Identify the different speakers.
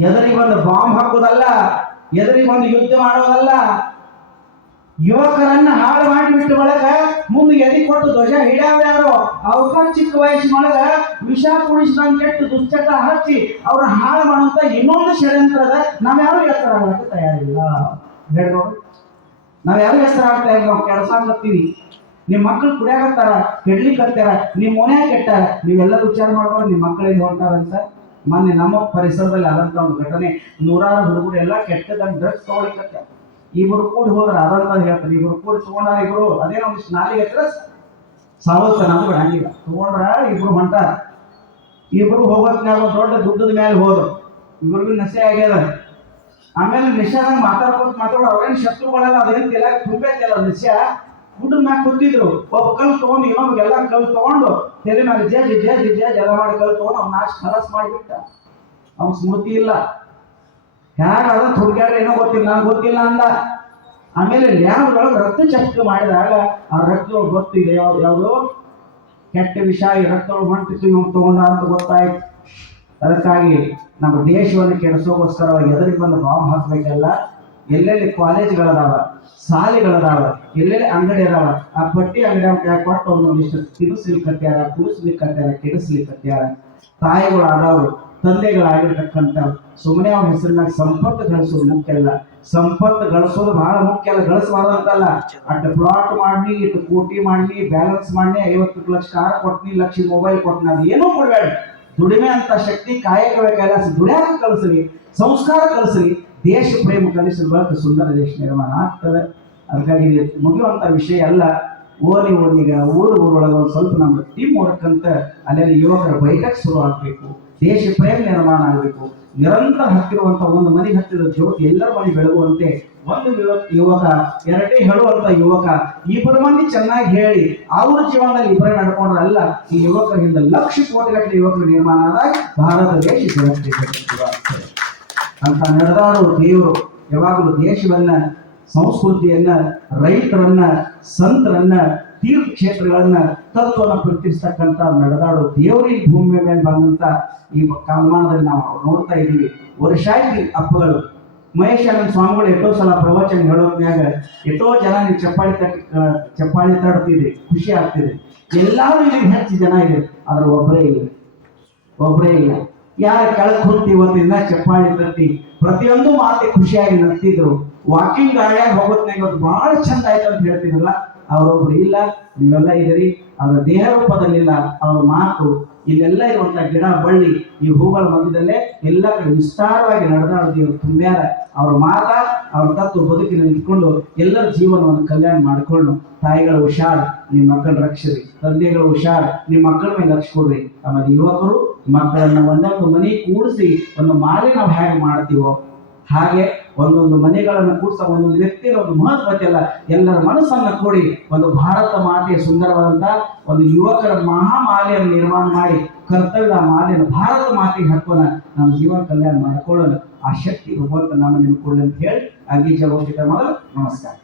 Speaker 1: ಎದುರಿಗೆ ಬಂದು ಬಾಂಬ್ ಹಾಕೋದಲ್ಲ ಎದುರಿಗೆ ಬಂದು ಯುದ್ಧ ಮಾಡೋದಲ್ಲ ಯುವಕರನ್ನ ಹಾಳು ಮಾಡಿಬಿಟ್ಟು ಒಳಗ ಮುಂದೆ ಎದಿ ಕೊಟ್ಟು ಧ್ವಜ ಹಿಡ್ಯಾವ ಯಾರು? ಅವಕ್ಕ ಚಿಕ್ಕ ವಯಸ್ಸಿನೊಳಗ ವಿಷ ಕುಡಿಸಿದಂಗ್ ಕೆಟ್ಟು ದುಶ್ಚಟ ಹಚ್ಚಿ ಅವ್ರ ಹಾಳು ಮಾಡುವಂತ ಇನ್ನೊಂದು ಷಡ್ಯಂತ್ರದ ನಾವ್ಯಾರು ಎತ್ತರ ಆಗಕ್ಕೆ ತಯಾರಿಲ್ಲ. ಹೇಳಿ ನಾವು ನಾವ್ಯಾರು ಹೆಸರಾಗ್ತಾ ಇಲ್ಲ ನಾವು ಕೆಡ್ಸಾಕತ್ತೀವಿ ನಿಮ್ಮ ಮಕ್ಕಳು ಕುಡಿಯಾಕತ್ತಾರ ಕೆಡ್ಲಿಕ್ಕತ್ತಾರ ನಿಮ್ಮ ಮನೆ ಕೆಟ್ಟಾರ ನೀವೆಲ್ಲ ವಿಚಾರ ಮಾಡ್ಬಾರ್ದು ನಿಮ್ಮ ಮಕ್ಕಳಿಗೆ ಹೊಂಟಾರಂತ ಮೊನ್ನೆ ನಮ್ಮ ಪರಿಸರದಲ್ಲಿ ಆದಂತ ಒಂದು ಘಟನೆ, ನೂರಾರು ಹುಡುಗರು ಎಲ್ಲ ಕೆಟ್ಟದಂಗೆ ಡ್ರಗ್ಸ್ ತಗೊಳಿಕತ್ತಾರ ಇಬ್ರು ಕೂಡಿ ಹೋದ್ರೆ ಅದಂತ ಹೇಳ್ತಾರೆ. ಇಬ್ರು ಕೂಡಿ ತಗೊಂಡಾರ ಇಬ್ರು ಅದೇನೋ ಒಂದಿಷ್ಟು ನಾಲಿಗೆ ಹತ್ರ ಸಾವತ್ತ ನಮ್ಗೆ ಹಂಗಿಲ್ಲ ತಗೊಂಡ್ರ ಇಬ್ರು ಹೊಂಟಾರ. ಇಬ್ರು ಹೋಗೋತ್ನಾಗ ಒಂದ್ ದೊಡ್ಡ ದುಡ್ಡದ ಮೇಲೆ ಹೋದ್ರು. ಇಬ್ರಿಗೂ ನಶೆ ಆಗ್ಯದ. ಆಮೇಲೆ ನಿಶಾದಾಗ ಮಾತಾಡ್ಕೊತ ಮಾತಾಡೋ ಅವ್ರೇನ್ ಶತ್ರುಗಳಲ್ಲ, ಅದೇನ್ ತಲೆಯಾಗ ತುಂಬೈತಿಲ್ಲ ನಿಶಾ ಗುಡ್ಡದ ಮ್ಯಾಗ ಕೂತಿದ್ರು. ಒಬ್ಬ ಕಲ್ ತಗೊಂಡು ಇನ್ನೊಬ್ಗೆಲ್ಲ ಕಲ್ ತಗೊಂಡು ತಲೆ ಮ್ಯಾಗ ಜೇಜ್ ಜೇಜ್ ಜೇಜ್ ಎಲ್ಲ ಮಾಡಿ ಕಲ್ ತಗೊಂಡು ಅವ್ನ ನಾಶ ಖಲಾಸ್ ಮಾಡಿಬಿಟ್ಟ. ಅವ್ನ ಸ್ಮೃತಿ ಇಲ್ಲ. ಯಾರು ಅದ ಹುಡುಗ್ಯಾರ ಏನೋ ಗೊತ್ತಿಲ್ಲ ನನಗೆ ಗೊತ್ತಿಲ್ಲ ಅಂದ. ಆಮೇಲೆ ಲ್ಯಾಬ್ದೊಳಗೆ ರಕ್ತ ಚೆಕ್ ಮಾಡಿದಾಗ ಆ ರಕ್ತಗಳು ಗೊತ್ತಿದೆ ಯಾವ್ದು, ಯಾವುದು? ಕೆಟ್ಟ ವಿಷ, ಈ ರಕ್ತಗಳು ಹೊಂಟಿತ್ತು ಇವ್ ತಗೊಂಡ ಅಂತ ಗೊತ್ತಾಯ್ತು. ಅದಕ್ಕಾಗಿ ನಮ್ಮ ದೇಶವನ್ನು ಕೆಡಿಸೋಗೋಸ್ಕರವಾಗಿ ಎದುರಿಗೆ ಬಂದು ಬಾಂಬ್ ಹಾಕ್ಬೇಕಲ್ಲ. ಎಲ್ಲೆಲ್ಲಿ ಕಾಲೇಜ್ಗಳದಾವ, ಶಾಲೆಗಳದಾವ, ಎಲ್ಲೆಲ್ಲಿ ಅಂಗಡಿ ಅದಾವ ಆ ಪಟ್ಟಿ ಅಂಗಡಿ ಕೊಟ್ಟು ಒಂದೊಂದಿಷ್ಟು ತಿನ್ನಿಸ್ಲಿಕ್ಕತ್ಯಾರ ಕುಡಿಸ್ಲಿಕ್ಕತ್ಯಾರ ಕೆಡಿಸ್ಲಿಕ್ಕತ್ಯಾರ. ತಾಯಿಗಳು ಆದವರು ತಂದೆಗಳಾಗಿರ್ತಕ್ಕಂಥ ಸುಮ್ಮನೆ ಅವ್ರ ಹೆಸರಿನಾಗ ಸಂಪತ್ತು ಗಳಿಸೋದು ಮುಖ್ಯ ಅಲ್ಲ. ಸಂಪತ್ತು ಗಳಿಸೋದು ಬಹಳ ಮುಖ್ಯ ಅಲ್ಲ. ಗಳಿಸಬಾರ್ದಂತಲ್ಲ. ಅಟ್ ಪ್ಲಾಟ್ ಮಾಡಿ ಇಟ್ಟು ಕೋಟಿ ಮಾಡಿ ಬ್ಯಾಲೆನ್ಸ್ ಮಾಡಿ ಐವತ್ತು ಲಕ್ಷ ಕಾರ್ ಕೊಟ್ನಿ, ಲಕ್ಷ ಮೊಬೈಲ್ ಕೊಟ್ನಿ, ಅದು ಏನೂ ಕೊಡಬೇಡ. ದುಡಿಮೆ ಅಂತ ಶಕ್ತಿ ಕಾಯಕವೇ ಕೈಲಾಸ. ದುಡಿಯಾಕ ಕಳಿಸ್ರಿ, ಸಂಸ್ಕಾರ ಕಲಿಸ್ರಿ ದೇಶ ಪ್ರೇಮ ಕಲಿಸಲು ಸುಂದರ ದೇಶ ನಿರ್ಮಾಣ ಆಗ್ತದೆ. ಅದಕ್ಕಾಗಿ ಮುಗಿಯುವಂಥ ವಿಷಯ ಅಲ್ಲ. ಓದಿ ಓದಿಗ ಊರು ಊರೊಳಗೆ ಒಂದು ಸ್ವಲ್ಪ ನಮ್ಮ ಟೀಮ್ ವರ್ಕ್ ಅಂತ ಅಲ್ಲೆಲ್ಲಿ ಯುವಕರ ಬೈಠಕ್ ಶುರು ಆಗಬೇಕು. ದೇಶ ಪ್ರೇಮ ನಿರ್ಮಾಣ ಆಗಬೇಕು. ನಿರಂತರ ಹತ್ತಿರುವಂತ ಒಂದು ಮನೆ ಹತ್ತಿರ ಜ್ಯೋತಿ ಎಲ್ಲರ ಮನೆ ಬೆಳಗುವಂತೆ ಒಂದು ಯುವ- ಯುವಕ, ಎರಡೇ ಹೇಳುವಂತ ಯುವಕ, ಇಬ್ಬರು ಮಂದಿ ಚೆನ್ನಾಗಿ ಹೇಳಿ ಅವ್ರ ಜೀವನದಲ್ಲಿ ಇಬ್ಬರೇ ನಡ್ಕೊಂಡ್ರಲ್ಲ, ಈ ಯುವಕರಿಂದ ಲಕ್ಷ ಕೋಟಿಗಟ್ಟಲೆ ಯುವಕರು ನಿರ್ಮಾಣ ಆದಾಗ ಭಾರತ ದೇಶ ಅಂತ ನಡೆದಾಡುವ ದೇವರು ಯಾವಾಗಲೂ ದೇಶವನ್ನ ಸಂಸ್ಕೃತಿಯನ್ನ ರೈತರನ್ನ ಸಂತರನ್ನ ತೀರ್ಥಕ್ಷೇತ್ರಗಳನ್ನ ತತ್ವನ ಪ್ರತಿಸ್ತಕ್ಕಂಥ ನಡೆದಾಡೋ ದೇವರಿ ಭೂಮಿ ಭೂಮಿಯ ಮೇಲೆ ಬಂದಂತ ಈ ಕಾಲಮಾನದಲ್ಲಿ ನಾವು ನೋಡ್ತಾ ಇದ್ದೀವಿ. ವರ್ಷ ಹಬ್ಬಗಳು. ಅಪ್ಪಗಳು ಮಹೇಶ್ ಅಣ್ಣನ ಸ್ವಾಮಿಗಳು ಎಷ್ಟೋ ಸಲ ಪ್ರವಚನ ಹೇಳೋದ್ನ್ಯಾಗ ಎಷ್ಟೋ ಜನ ನೀವು ಚಪ್ಪಾಳಿ ಆ, ಚಪ್ಪಾಳಿ ತಡ್ತಿದೆ ಖುಷಿ ಆಗ್ತಿದೆ. ಎಲ್ಲಾರು ಇಲ್ಲಿ ಹೆಚ್ಚು ಜನ ಇದೆ ಆದ್ರೆ ಒಬ್ಬರೇ ಇಲ್ಲ. ಒಬ್ಬರೇ ಇಲ್ಲ. ಯಾರ ಕೆಳಕ್ ಹೊಂತಿ ಒಂದಿನ ಚಪ್ಪಾಳಿ ತಟ್ಟಿ ಪ್ರತಿಯೊಂದು ಮಾತೆ ಖುಷಿಯಾಗಿ ನಗ್ತಿದ್ರು ವಾಕಿಂಗ್ ಗಾಡಿಯಾಗ ಹೋಗೋದ್ನಾಗ ಅದು ಬಹಳ ಚಂದ ಆಯ್ತು ಅಂತ ಹೇಳ್ತಿದ್ರಲ್ಲ, ಅವರೊಬ್ರು, ಇಲ್ಲ, ನೀವೆಲ್ಲ ಇದ್ರಿ ಅವರ ದೇಹ ರೂಪದಲ್ಲಿಲ್ಲ, ಅವರ ಮಾತು, ಇಲ್ಲೆಲ್ಲ ಇರುವಂತ ಗಿಡ, ಬಳ್ಳಿ, ಈ ಹೂಗಳ ಮಧ್ಯದಲ್ಲೇ ಎಲ್ಲ ಕಡೆ ವಿಸ್ತಾರವಾಗಿ ನಡೆದಾಡ್ತೀವಿ ತುಂಬ್ಯಾರ. ಅವ್ರ ಮಾತ, ಅವ್ರ ತತ್ವ ಬದುಕಿನಲ್ಲಿ ಇಟ್ಕೊಂಡು ಎಲ್ಲರ ಜೀವನವನ್ನು ಕಲ್ಯಾಣ ಮಾಡಿಕೊಂಡು ತಾಯಿಗಳ ಹುಷಾರ್, ನಿಮ್ಮ ಮಕ್ಕಳ ರಕ್ಷರಿ ತಂದೆಗಳ ಹುಷಾರ್, ನಿಮ್ಮ ಮಕ್ಕಳ ಮೇಲೆ ಕೊಡ್ರಿ. ಆಮೇಲೆ ಯುವಕರು ಮಕ್ಕಳನ್ನ ಒಂದೊಂದು ಮನೆ ಕೂಡಿಸಿ ಒಂದು ಮಾಲೆ ನಾವು ಹೇಗೆ ಮಾಡ್ತೀವೋ ಹಾಗೆ ಒಂದೊಂದು ಮನೆಗಳನ್ನು ಕೂಡಿಸ ಒಂದೊಂದು ವ್ಯಕ್ತಿಯ ಒಂದು ಮಹತ್ವ ಎಲ್ಲ ಎಲ್ಲರ ಮನಸ್ಸನ್ನ ಕೂಡಿ ಒಂದು ಭಾರತ ಮಾತೆಯ ಸುಂದರವಾದಂತ ಒಂದು ಯುವಕರ ಮಹಾಮಾಲೆಯನ್ನು ನಿರ್ಮಾಣ ಮಾಡಿ, ಕರ್ತವ್ಯ ಆ ಮಾಲೆಯನ್ನು ಭಾರತ ಮಾತೆಗೆ ಹಾಕೋಣ, ನಮ್ಮ ಜೀವನ ಕಲ್ಯಾಣ ಮಾಡಿಕೊಳ್ಳಲು ಆ ಶಕ್ತಿ ಭಗವಂತ ನಮ್ಮ ಕೊಡಲಿ ಅಂತ ಹೇಳಿ ಹೋಗಿದ್ದ ಮೊದಲು ನಮಸ್ಕಾರ.